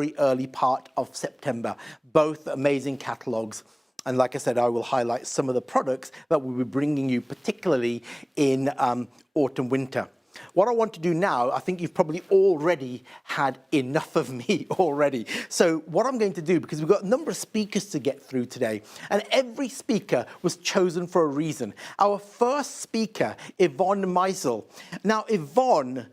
very early part of September. Both amazing catalogues. And like I said, I will highlight some of the products that we'll be bringing you, particularly in autumn, winter. What I want to do now, I think you've probably already had enough of me already. So what I'm going to do, because we've got a number of speakers to get through today, and every speaker was chosen for a reason. Our first speaker, Ivonne Meisel. Now, Ivonne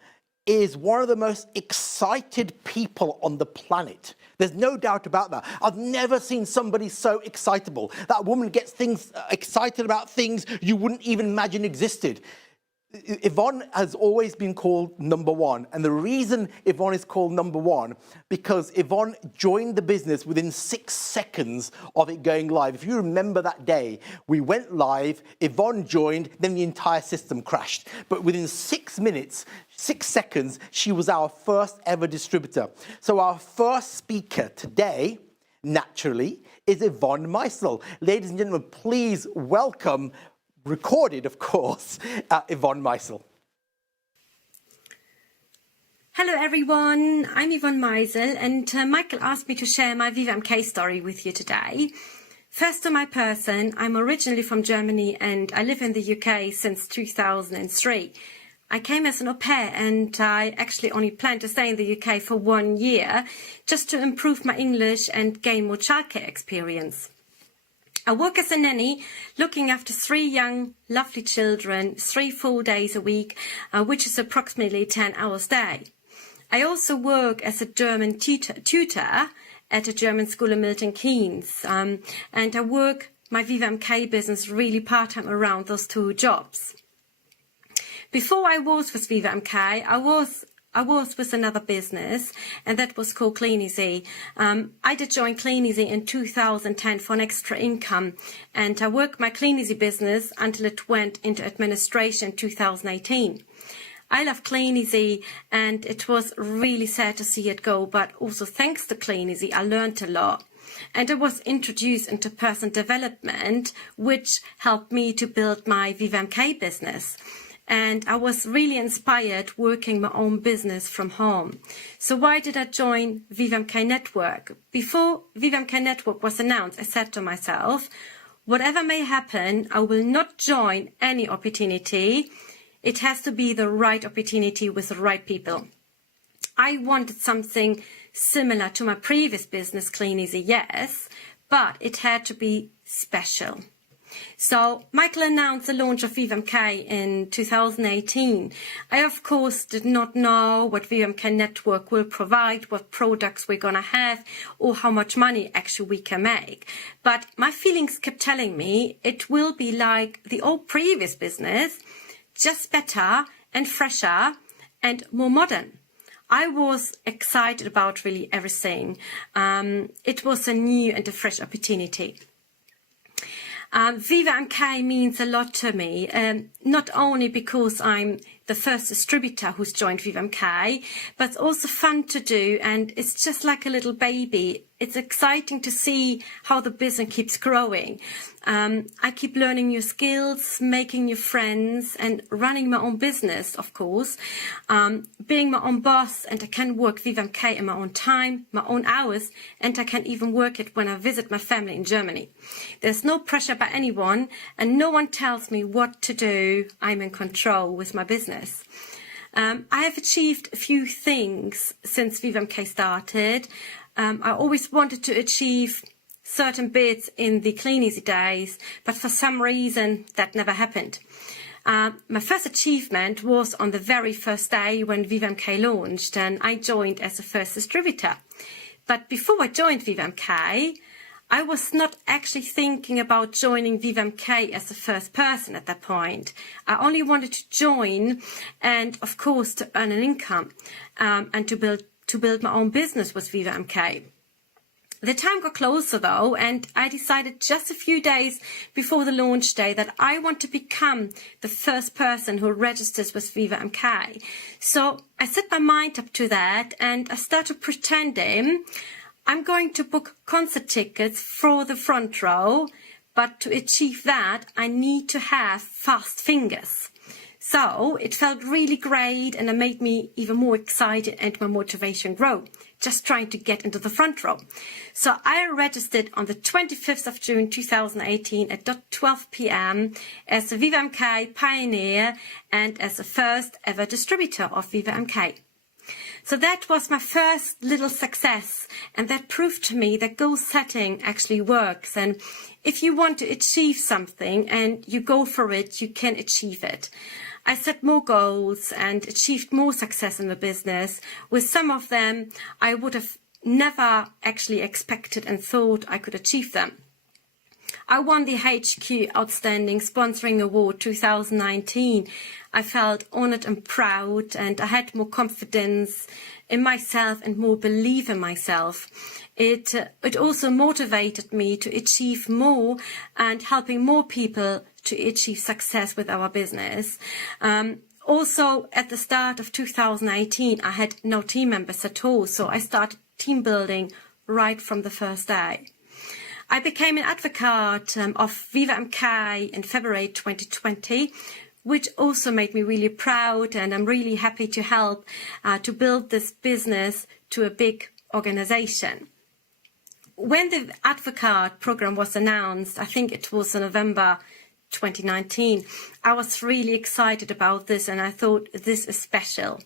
is one of the most excited people on the planet. There's no doubt about that. I've never seen somebody so excitable. That woman gets things excited about things you wouldn't even imagine existed. Ivonne has always been called number one. And the reason Ivonne is called number one, because Ivonne joined the business within 6 seconds of it going live. If you remember that day, we went live, Ivonne joined, then the entire system crashed. But within 6 minutes, 6 seconds, she was our first ever distributor. So our first speaker today, naturally, is Ivonne Meisel. Ladies and gentlemen, please welcome, recorded, of course, Ivonne Meisel. Hello everyone, I'm Ivonne Meisel, and Michael asked me to share my VivaMK story with you today. First to my person, I'm originally from Germany and I live in the UK since 2003. I came as an au pair and I actually only plan to stay in the UK for 1 year just to improve my English and gain more childcare experience. I work as a nanny, looking after 3 young, lovely children, 3 full days a week, which is approximately 10 hours a day. I also work as a German tutor at a German school in Milton Keynes, and I work my VivaMK business really part-time around those 2 jobs. Before I was with VivaMK, I was with another business, and that was called Clean Easy. I did join Clean Easy in 2010 for an extra income, and I worked my Clean Easy business until it went into administration in 2018. I love Clean Easy, and it was really sad to see it go, but also thanks to Clean Easy, I learned a lot. And I was introduced into personal development, which helped me to build my VivaMK business. And I was really inspired working my own business from home. So why did I join VivaMK Network? Before VivaMK Network was announced, I said to myself, whatever may happen, I will not join any opportunity. It has to be the right opportunity with the right people. I wanted something similar to my previous business, Clean Easy, yes, but it had to be special. So Michael announced the launch of VivaMK in 2018. I, of course, did not know what VivaMK Network will provide, what products we're going to have, or how much money actually we can make. But my feelings kept telling me it will be like the old previous business, just better and fresher and more modern. I was excited about really everything. It was a new and a fresh opportunity. VivaMK means a lot to me, not only because I'm the first distributor who's joined VivaMK, but it's also fun to do, and it's just like a little baby. It's exciting to see how the business keeps growing. I keep learning new skills, making new friends, and running my own business, of course. Being my own boss, and I can work VivaMK in my own time, my own hours, and I can even work it when I visit my family in Germany. There's no pressure by anyone, and no one tells me what to do. I'm in control with my business. I have achieved a few things since VivaMK started. I always wanted to achieve certain bits in the Clean Easy days, but for some reason that never happened. My first achievement was on the very first day when VivaMK launched, and I joined as the first distributor. But before I joined VivaMK, I was not actually thinking about joining VivaMK as the first person at that point. I only wanted to join and, of course, to earn an income and to build my own business with VivaMK. The time got closer though, and I decided just a few days before the launch day that I want to become the first person who registers with VivaMK. So I set my mind up to that, and I started pretending I'm going to book concert tickets for the front row, but to achieve that I need to have fast fingers. So it felt really great, and it made me even more excited and my motivation grow, just trying to get into the front row. So I registered on the 25th of June 2018 at 12 p.m. as a VivaMK pioneer and as the first ever distributor of VivaMK. So that was my first little success, and that proved to me that goal setting actually works. And if you want to achieve something and you go for it, you can achieve it. I set more goals and achieved more success in the business. With some of them, I would have never actually expected and thought I could achieve them. I won the HQ Outstanding Sponsoring Award 2019. I felt honored and proud, and I had more confidence in myself and more belief in myself. It also motivated me to achieve more and helping more people to achieve success with our business. Also, at the start of 2018, I had no team members at all, so I started team building right from the first day. I became an advocate of VivaMK in February 2020, which also made me really proud, and I'm really happy to help to build this business to a big organization. When the advocate program was announced, I think it was in November 2019, I was really excited about this, and I thought this is special.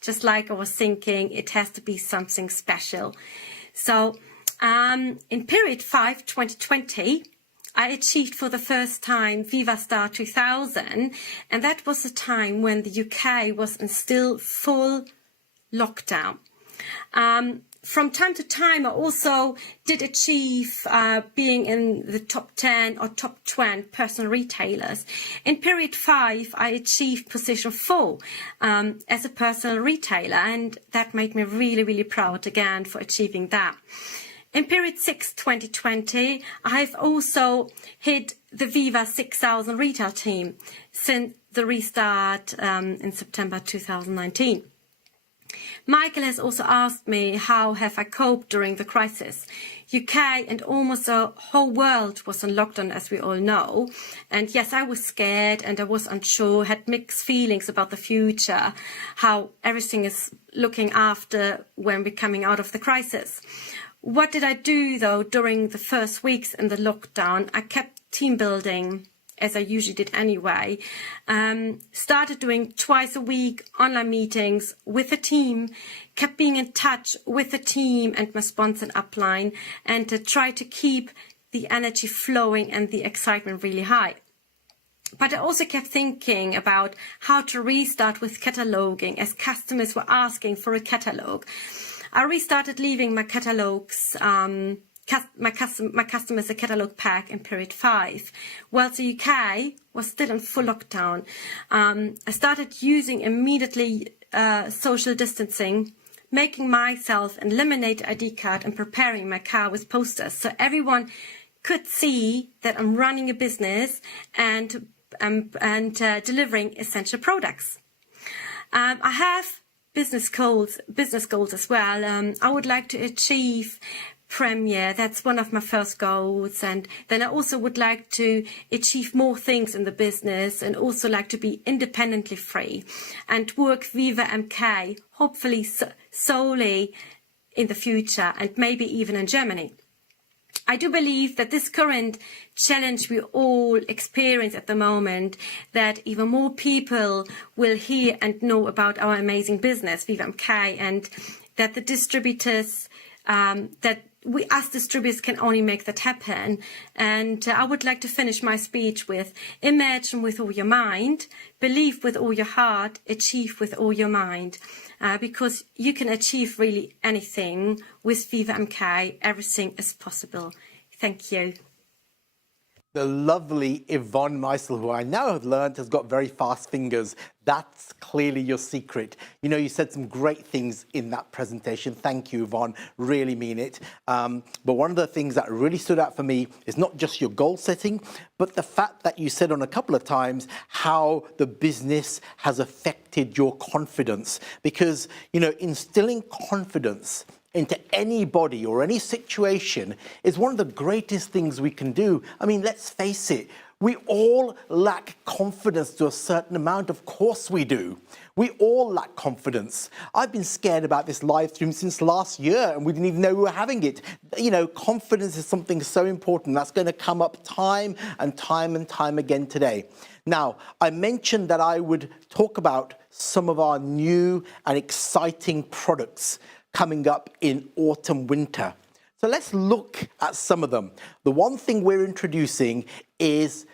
Just like I was thinking, it has to be something special. So in period 5, 2020, I achieved for the first time Viva Star 2000, and that was a time when the UK was in still full lockdown. From time to time, I also did achieve being in the top 10 or top 20 personal retailers. In period 5, I achieved position 4 as a personal retailer, and that made me really, really proud again for achieving that. In period 6, 2020, I've also hit the Viva 6000 retail team since the restart in September 2019. Michael has also asked me how have I coped during the crisis. UK and almost the whole world was on lockdown, as we all know. And yes, I was scared and I was unsure, had mixed feelings about the future, how everything is looking after when we're coming out of the crisis. What did I do, though, during the first weeks in the lockdown? I kept team building, as I usually did anyway. Started doing twice a week online meetings with the team, kept being in touch with the team and my sponsor upline, and tried to keep the energy flowing and the excitement really high. But I also kept thinking about how to restart with cataloging, as customers were asking for a catalog. I restarted leaving my catalogs, my customers a catalogue pack in period 5. Whilst the UK was still in full lockdown, I started using immediately social distancing, making myself an laminated ID card and preparing my car with posters so everyone could see that I'm running a business and delivering essential products. I have business goals as well. I would like to achieve Premier. That's one of my first goals, and then I also would like to achieve more things in the business and also like to be independently free and work VivaMK, hopefully solely in the future and maybe even in Germany. I do believe that this current challenge we all experience at the moment, that even more people will hear and know about our amazing business, VivaMK, and that the distributors, that we as distributors can only make that happen. And I would like to finish my speech with: imagine with all your mind, believe with all your heart, achieve with all your mind. Because you can achieve really anything with VivaMK. Everything is possible. Thank you. The lovely Ivonne Meisel, who I now have learned has got very fast fingers. That's clearly your secret. You know, you said some great things in that presentation. Thank you, Ivonne. Really mean it. But one of the things that really stood out for me is not just your goal setting, but the fact that you said on a couple of times how the business has affected your confidence. Because, you know, instilling confidence into anybody or any situation is one of the greatest things we can do. I mean, let's face it, We all lack confidence to a certain amount. Of course we do. We all lack confidence. I've been scared about this live stream since last year and we didn't even know we were having it. You know, confidence is something so important. That's going to come up time and time and time again today. Now, I mentioned that I would talk about some of our new and exciting products coming up in autumn, winter. So let's look at some of them. The one thing we're introducing is